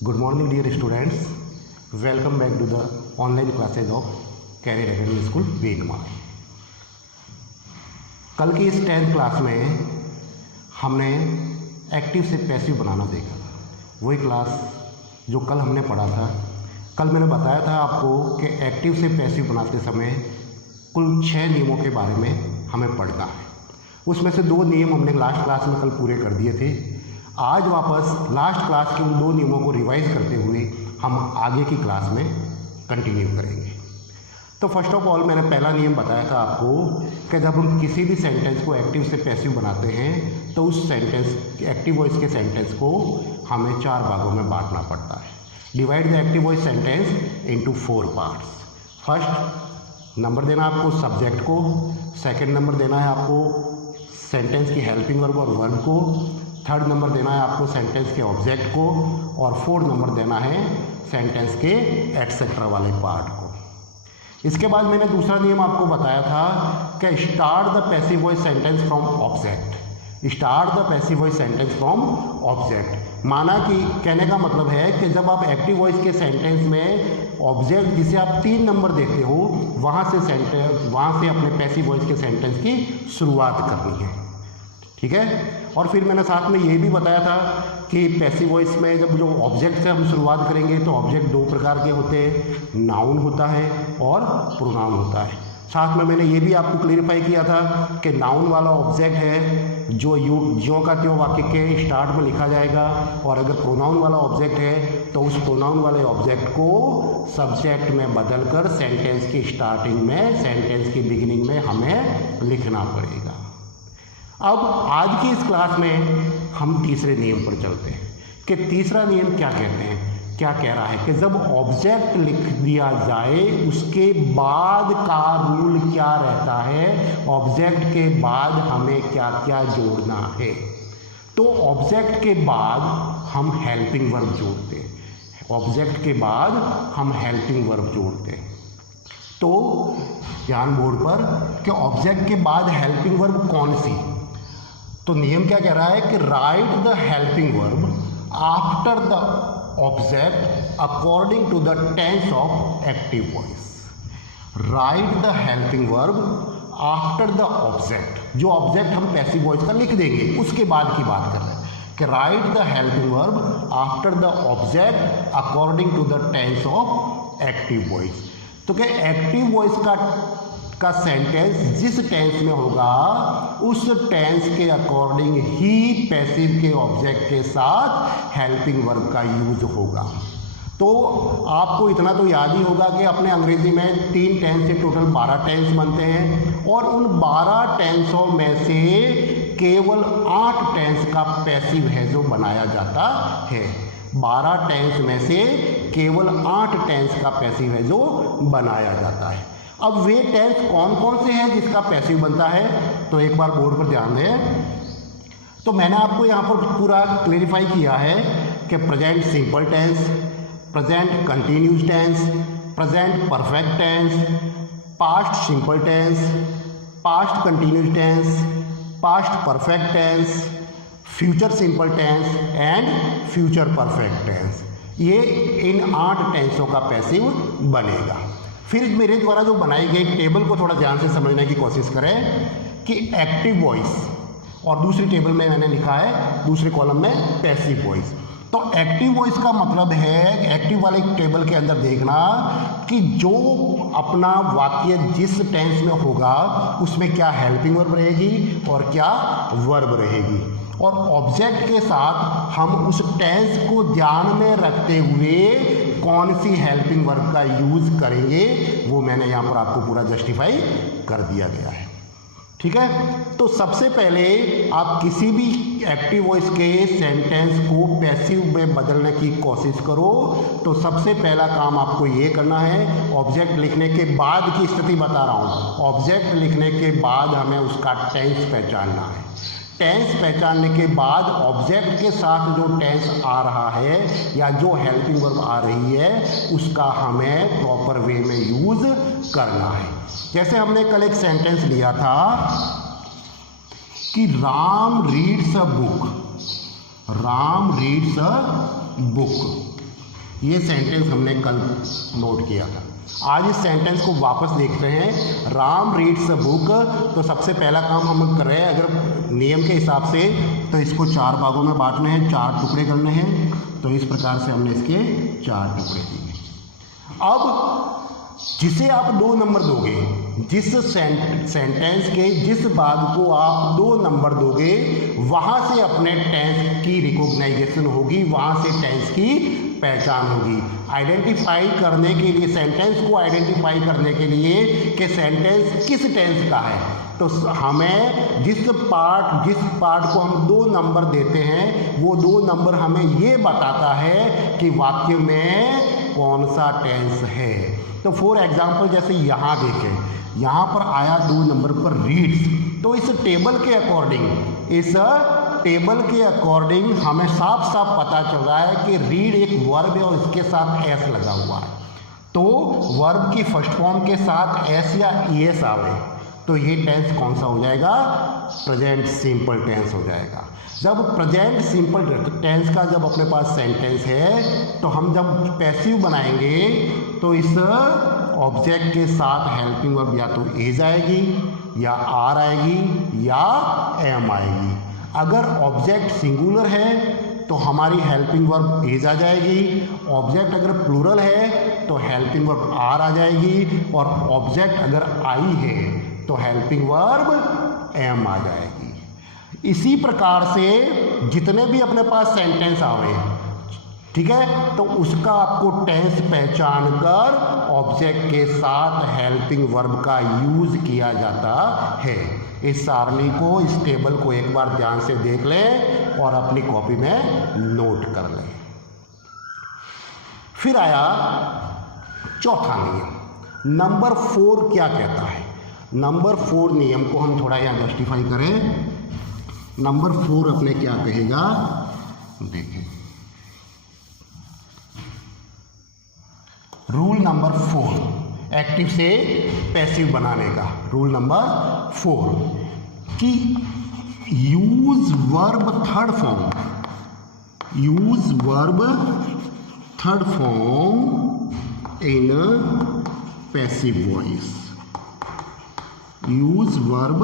Good morning, dear students. Welcome back to the online classes of Career Academy School, वेगमा। कल की इस 10th class में हमने active से पैसिव बनाना देखा। वही क्लास जो कल हमने पढ़ा था। कल मैंने बताया था आपको कि एक्टिव से पैसिव बनाते समय कुल 6 नियमों के बारे में हमें पढ़ना है। उसमें से 2 नियम हमने लास्ट क्लास में कल पूरे कर दिए थे। आज वापस लास्ट क्लास के उन 2 नियमों को रिवाइज करते हुए हम आगे की क्लास में कंटिन्यू करेंगे। तो फर्स्ट ऑफ ऑल मैंने पहला नियम बताया था आपको कि जब हम किसी भी सेंटेंस को एक्टिव से पैसिव बनाते हैं तो उस सेंटेंस एक्टिव वॉइस के सेंटेंस को हमें 4 भागों में बांटना पड़ता है। Divide the active voice sentence into 4 parts. First number देना आपको सब्जेक्ट को, सेकंड नंबर देना है आपको सेंटेंस की हेल्पिंग वर्ब और वर्ब को, थर्ड नंबर देना है आपको सेंटेंस के ऑब्जेक्ट को, और फोर्थ नंबर देना है सेंटेंस के एटसेट्रा वाले पार्ट को। इसके बाद मैंने दूसरा नियम आपको बताया था कि start the passive voice sentence from object. Start the passive voice sentence from object माना कि कहने का मतलब है कि जब आप एक्टिव वॉइस के सेंटेंस में ऑब्जेक्ट जिसे आप 3 नंबर देते हो वहाँ से अपने पैसिव वॉइस के सेंटेंस की शुरुआत करनी है। ठीक है। और फिर मैंने साथ में ये भी बताया था कि पैसिव वॉइस में जब जो ऑब्जेक्ट से हम शुरुआत करेंगे तो ऑब्जेक्ट 2 प्रकार के होते हैं, नाउन होता है और प्रोनाउन होता है। साथ में मैंने ये भी आपको क्लेरिफाई किया था कि नाउन वाला ऑब्जेक्ट है जो ज्यों का त्यों वाक्य के स्टार्ट में लिखा जाएगा, और अगर प्रोनाउन वाला ऑब्जेक्ट है तो उस प्रोनाउन वाले ऑब्जेक्ट को सब्जेक्ट में बदलकर सेंटेंस की स्टार्टिंग में, सेंटेंस की बिगिनिंग में हमें लिखना पड़ेगा। अब आज की इस क्लास में हम तीसरे नियम पर चलते हैं कि तीसरा नियम क्या कहते हैं। क्या कह रहा है कि जब ऑब्जेक्ट लिख दिया जाए उसके बाद का रूल क्या रहता है, ऑब्जेक्ट के बाद हमें क्या क्या जोड़ना है। तो ऑब्जेक्ट के बाद हम हेल्पिंग वर्ब जोड़ते हैं। ऑब्जेक्ट के बाद हम हेल्पिंग वर्ब जोड़ते हैं। तो ध्यान बोर्ड पर कि ऑब्जेक्ट के बाद हेल्पिंग वर्ब कौन सी। तो नियम क्या कह रहा है कि write the helping verb after the object according to the tense of active voice. Write the helping verb after the object, जो ऑब्जेक्ट हम पैसिव वॉइस का लिख देंगे उसके बाद की बात कर रहे हैं कि write the helping verb after the object according to the tense of active voice. तो क्या एक्टिव वॉइस का सेंटेंस जिस टेंस में होगा उस टेंस के अकॉर्डिंग ही पैसिव के ऑब्जेक्ट के साथ हेल्पिंग वर्ब का यूज होगा। तो आपको इतना तो याद ही होगा कि अपने अंग्रेजी में 3 टेंस से टोटल 12 टेंस बनते हैं, और उन 12 टेंसों में से केवल 8 टेंस का पैसिव है जो बनाया जाता है। 12 टेंस में से केवल 8 टेंस का पैसिव है जो बनाया जाता है। अब वे टेंस कौन कौन से हैं जिसका पैसिव बनता है, तो एक बार बोर्ड पर ध्यान दें। तो मैंने आपको यहाँ पर पूरा क्लेरिफाई किया है कि present simple tense, present continuous tense, present perfect tense, past simple tense, past continuous tense, past perfect tense, future simple tense and future perfect tense. ये इन 8 टेंसों का पैसिव बनेगा। फिर मेरे द्वारा जो बनाई गई टेबल को थोड़ा ध्यान से समझने की कोशिश करें कि एक्टिव वॉइस, और दूसरी टेबल में मैंने लिखा है दूसरे कॉलम में पैसिव वॉइस। तो एक्टिव वॉइस का मतलब है एक्टिव वाले टेबल के अंदर देखना कि जो अपना वाक्य जिस टेंस में होगा उसमें क्या हेल्पिंग वर्ब रहेगी और क्या वर्ब रहेगी, और ऑब्जेक्ट के साथ हम उस टेंस को ध्यान में रखते हुए कौन सी हेल्पिंग वर्ब का यूज करेंगे वो मैंने यहाँ पर आपको पूरा जस्टिफाई कर दिया गया है। ठीक है। तो सबसे पहले आप किसी भी एक्टिव वॉइस के सेंटेंस को पैसिव में बदलने की कोशिश करो तो सबसे पहला काम आपको ये करना है, ऑब्जेक्ट लिखने के बाद की स्थिति बता रहा हूँ, ऑब्जेक्ट लिखने के बाद हमें उसका टेंस पहचानना है। टेंस पहचानने के बाद ऑब्जेक्ट के साथ जो टेंस आ रहा है या जो हेल्पिंग वर्ब आ रही है उसका हमें प्रॉपर वे में यूज करना है। जैसे हमने कल एक सेंटेंस लिया था कि Ram reads a book, Ram reads a book. ये सेंटेंस हमने कल नोट किया था। आज इस सेंटेंस को वापस देखते हैं। राम रीड्स अ बुक, तो सबसे पहला काम हम कर रहे हैं, अगर नियम के हिसाब से तो इसको 4 भागों में बांटने हैं, 4 टुकड़े करने हैं। तो इस प्रकार से हमने इसके 4 टुकड़े किए। अब जिसे आप 2 नंबर दोगे, जिस सेंटेंस के जिस भाग को आप 2 नंबर दोगे, वहाँ से अपने टेंस की रिकॉग्नाइजेशन होगी, वहाँ से टेंस की पहचान होगी। आइडेंटिफाई करने के लिए, सेंटेंस को आइडेंटिफाई करने के लिए कि सेंटेंस किस टेंस का है, तो हमें जिस पार्ट को हम 2 नंबर देते हैं, वो 2 नंबर हमें ये बताता है कि वाक्य में कौन सा टेंस है। तो फॉर एग्जाम्पल जैसे यहाँ देखें, यहाँ पर आया 2 नंबर पर रीड्स, तो इस टेबल के अकॉर्डिंग हमें साफ साफ पता चल रहा है कि रीड एक वर्ब है और इसके साथ एस लगा हुआ है। तो वर्ब की फर्स्ट फॉर्म के साथ एस या ईएस आवे तो ये टेंस कौन सा हो जाएगा? प्रेजेंट सिंपल टेंस हो जाएगा। जब प्रेजेंट सिंपल टेंस का जब अपने पास सेंटेंस है, तो हम जब पैसिव बनाएंगे तो इस ऑब्जेक्ट के साथ हेल्पिंग वर्ब या तो इज आएगी, या आर आएगी, या एम आएगी। अगर ऑब्जेक्ट सिंगुलर है तो हमारी हेल्पिंग वर्ब इज आ जाएगी, ऑब्जेक्ट अगर प्लूरल है तो हेल्पिंग वर्ब आर आ जाएगी, और ऑब्जेक्ट अगर आई है तो हेल्पिंग वर्ब एम आ जाएगी। इसी प्रकार से जितने भी अपने पास सेंटेंस आवे, ठीक है, तो उसका आपको टेंस पहचान कर ऑब्जेक्ट के साथ हेल्पिंग वर्ब का यूज किया जाता है। इस सारणी को, इस टेबल को एक बार ध्यान से देख लें और अपनी कॉपी में नोट कर लें। फिर आया चौथा नियम, नंबर 4 क्या कहता है। नंबर 4 नियम को हम थोड़ा यहाँ जस्टिफाई करें। नंबर 4 अपने क्या कहेगा, देखें। रूल नंबर 4 एक्टिव से पैसिव बनाने का। रूल नंबर 4 कि use verb third form in passive voice. Use verb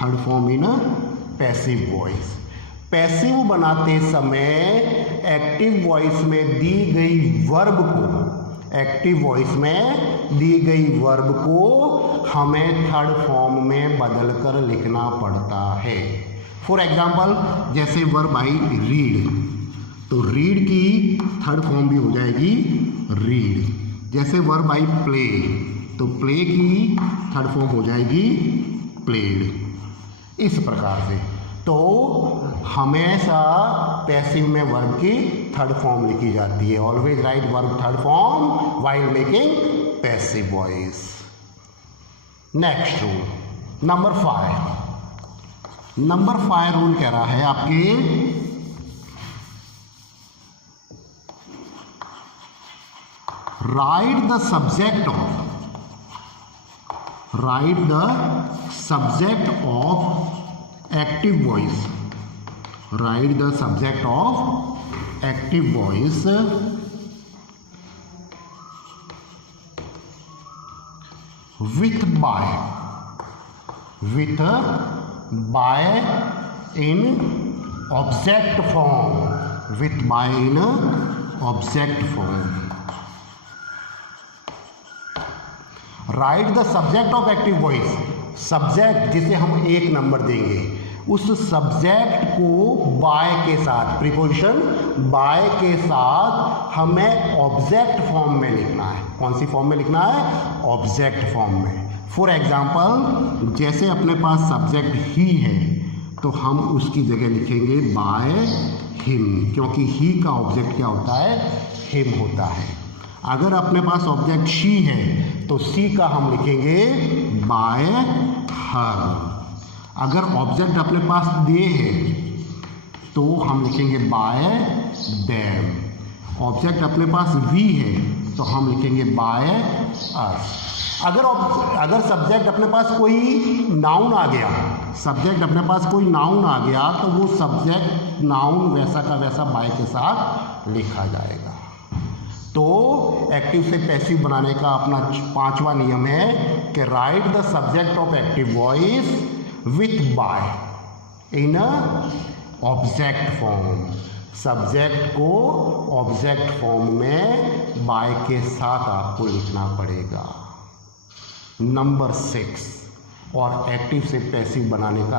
third form in passive voice. Passive बनाते समय एक्टिव वॉइस में दी गई वर्ब को हमें थर्ड फॉर्म में बदलकर लिखना पड़ता है। फॉर एग्जाम्पल जैसे वर्ब आई रीड, तो रीड की थर्ड फॉर्म भी हो जाएगी रीड। जैसे वर्ब आई प्ले, तो प्ले की थर्ड फॉर्म हो जाएगी प्लेड। इस प्रकार से तो हमेशा पैसिव में वर्ब की थर्ड फॉर्म लिखी जाती है। Always right verb third form while making passive voice. Next rule number 5। Number 5 rule कह रहा है आपके right the subject of active voice. Write the subject of active voice with by in object form, with by in object form. Right the subject of active voice. Subject जिसे हम 1 number देंगे, उस subject को bye के साथ, preposition bye के साथ हमें ऑब्जेक्ट फॉर्म में लिखना है। कौन सी फॉर्म में लिखना है? ऑब्जेक्ट फॉर्म में। फॉर एग्जाम्पल जैसे अपने पास सब्जेक्ट ही है, तो हम उसकी जगह लिखेंगे बाय हिम, क्योंकि ही का ऑब्जेक्ट क्या होता है? हिम होता है। अगर अपने पास ऑब्जेक्ट शी है, तो सी का हम लिखेंगे बाय हर। अगर ऑब्जेक्ट अपने पास दे है, तो हम लिखेंगे बाय देम। ऑब्जेक्ट अपने पास वी है, तो हम लिखेंगे बाय अस। अगर सब्जेक्ट अपने पास कोई नाउन आ गया, तो वो सब्जेक्ट नाउन वैसा का वैसा बाय के साथ लिखा जाएगा। तो एक्टिव से पैसिव बनाने का अपना 5वां नियम है कि write the subject of active voice with by in object form. Subject को ऑब्जेक्ट फॉर्म में बाय के साथ आपको लिखना पड़ेगा। नंबर 6 और एक्टिव से पैसिव बनाने का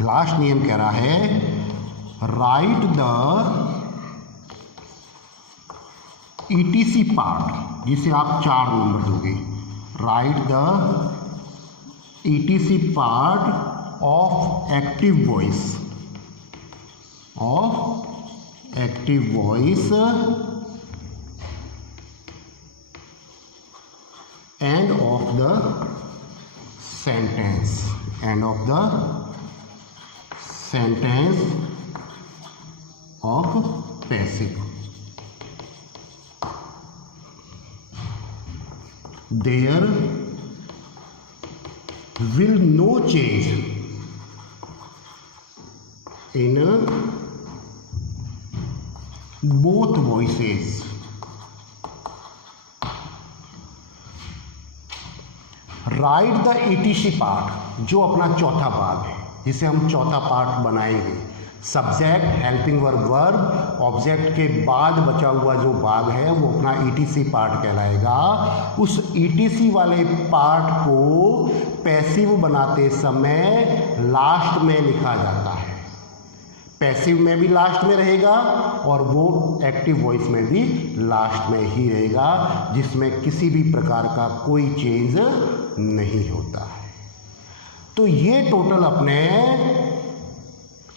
लास्ट नियम कह रहा है राइट द ETC पार्ट, जिसे आप 4 नंबर दोगे। Right the ETC part of active voice end of the sentence of passive. There will no change in both voices. Right the ETC part, जो अपना चौथा भाग है, जिसे हम चौथा पार्ट बनाएंगे। सब्जेक्ट, हेल्पिंग वर्ब, ऑब्जेक्ट के बाद बचा हुआ जो भाग है वो अपना ETC पार्ट कहलाएगा। उस ETC वाले पार्ट को पैसिव बनाते समय लास्ट में लिखा जाता है। पैसिव में भी लास्ट में रहेगा और वो एक्टिव वॉइस में भी लास्ट में ही रहेगा, जिसमें किसी भी प्रकार का कोई चेंज नहीं होता है। तो ये टोटल अपने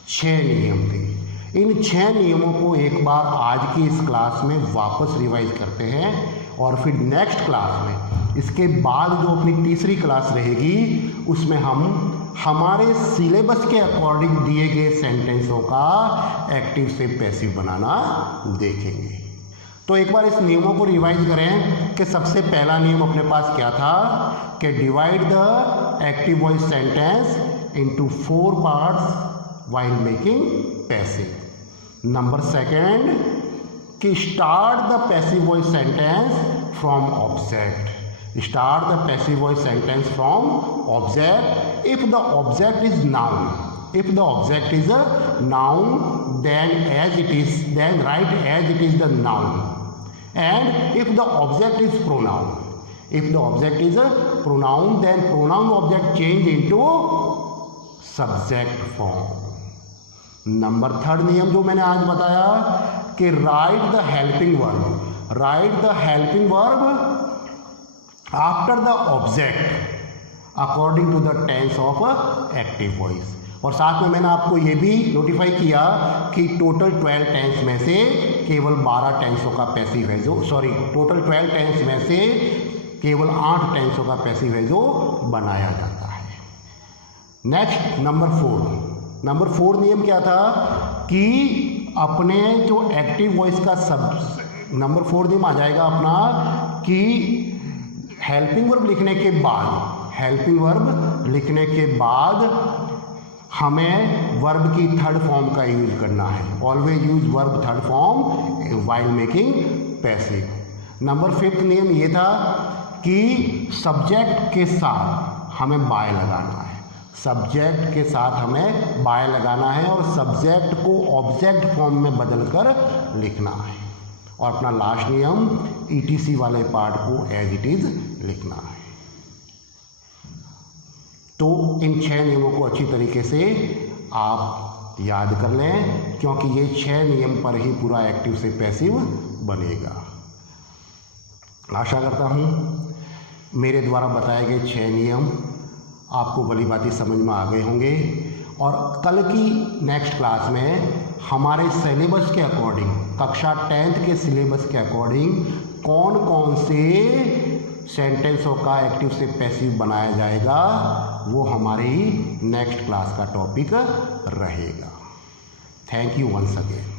6 नियम थे। इन 6 नियमों को एक बार आज की इस क्लास में वापस रिवाइज करते हैं और फिर नेक्स्ट क्लास में, इसके बाद जो अपनी तीसरी क्लास रहेगी, उसमें हम हमारे सिलेबस के अकॉर्डिंग दिए गए सेंटेंसों का एक्टिव से पैसिव बनाना देखेंगे। तो एक बार इस नियमों को रिवाइज करें कि सबसे पहला नियम अपने पास क्या था कि divide the active voice sentence into 4 parts while making passive। Number 2 कि start the passive voice sentence from object. Start the passive voice sentence from object if the object is noun. If the object is a noun then write as it is the noun। and if the object is pronoun, if the object is a pronoun, then pronoun object change into subject form। Number 3 नियम जो मैंने आज बताया कि write the helping verb. Write the helping verb after the object according to the tense of active voice. और साथ में मैंने आपको ये भी नोटिफाई किया कि टोटल 12 टेंस में से केवल 12 टेंसों का पैसिव है टोटल 12 टेंस में से केवल 8 टेंसों का पैसिव है जो बनाया जाता है। नेक्स्ट नंबर 4 नियम क्या था कि अपने जो एक्टिव वॉइस का नंबर 4 नियम आ जाएगा अपना कि हेल्पिंग वर्ब लिखने के बाद हमें वर्ब की 3rd फॉर्म का यूज करना है। Always use verb 3rd form while making passive. Number 5 नियम ये था कि सब्जेक्ट के साथ हमें बाय लगाना है। सब्जेक्ट के साथ हमें बाय लगाना है और सब्जेक्ट को ऑब्जेक्ट फॉर्म में बदलकर लिखना है। और अपना लास्ट नियम ETC वाले पार्ट को एज इट इज लिखना है। तो इन 6 नियमों को अच्छी तरीके से आप याद कर लें, क्योंकि ये 6 नियम पर ही पूरा एक्टिव से पैसिव बनेगा। आशा करता हूँ मेरे द्वारा बताए गए 6 नियम आपको भली भांति समझ में आ गए होंगे और कल की नेक्स्ट क्लास में हमारे सिलेबस के अकॉर्डिंग, कक्षा 10th के सिलेबस के अकॉर्डिंग कौन कौन से सेंटेंसों का एक्टिव से पैसिव बनाया जाएगा, वो हमारी नेक्स्ट क्लास का टॉपिक रहेगा। Thank you once again.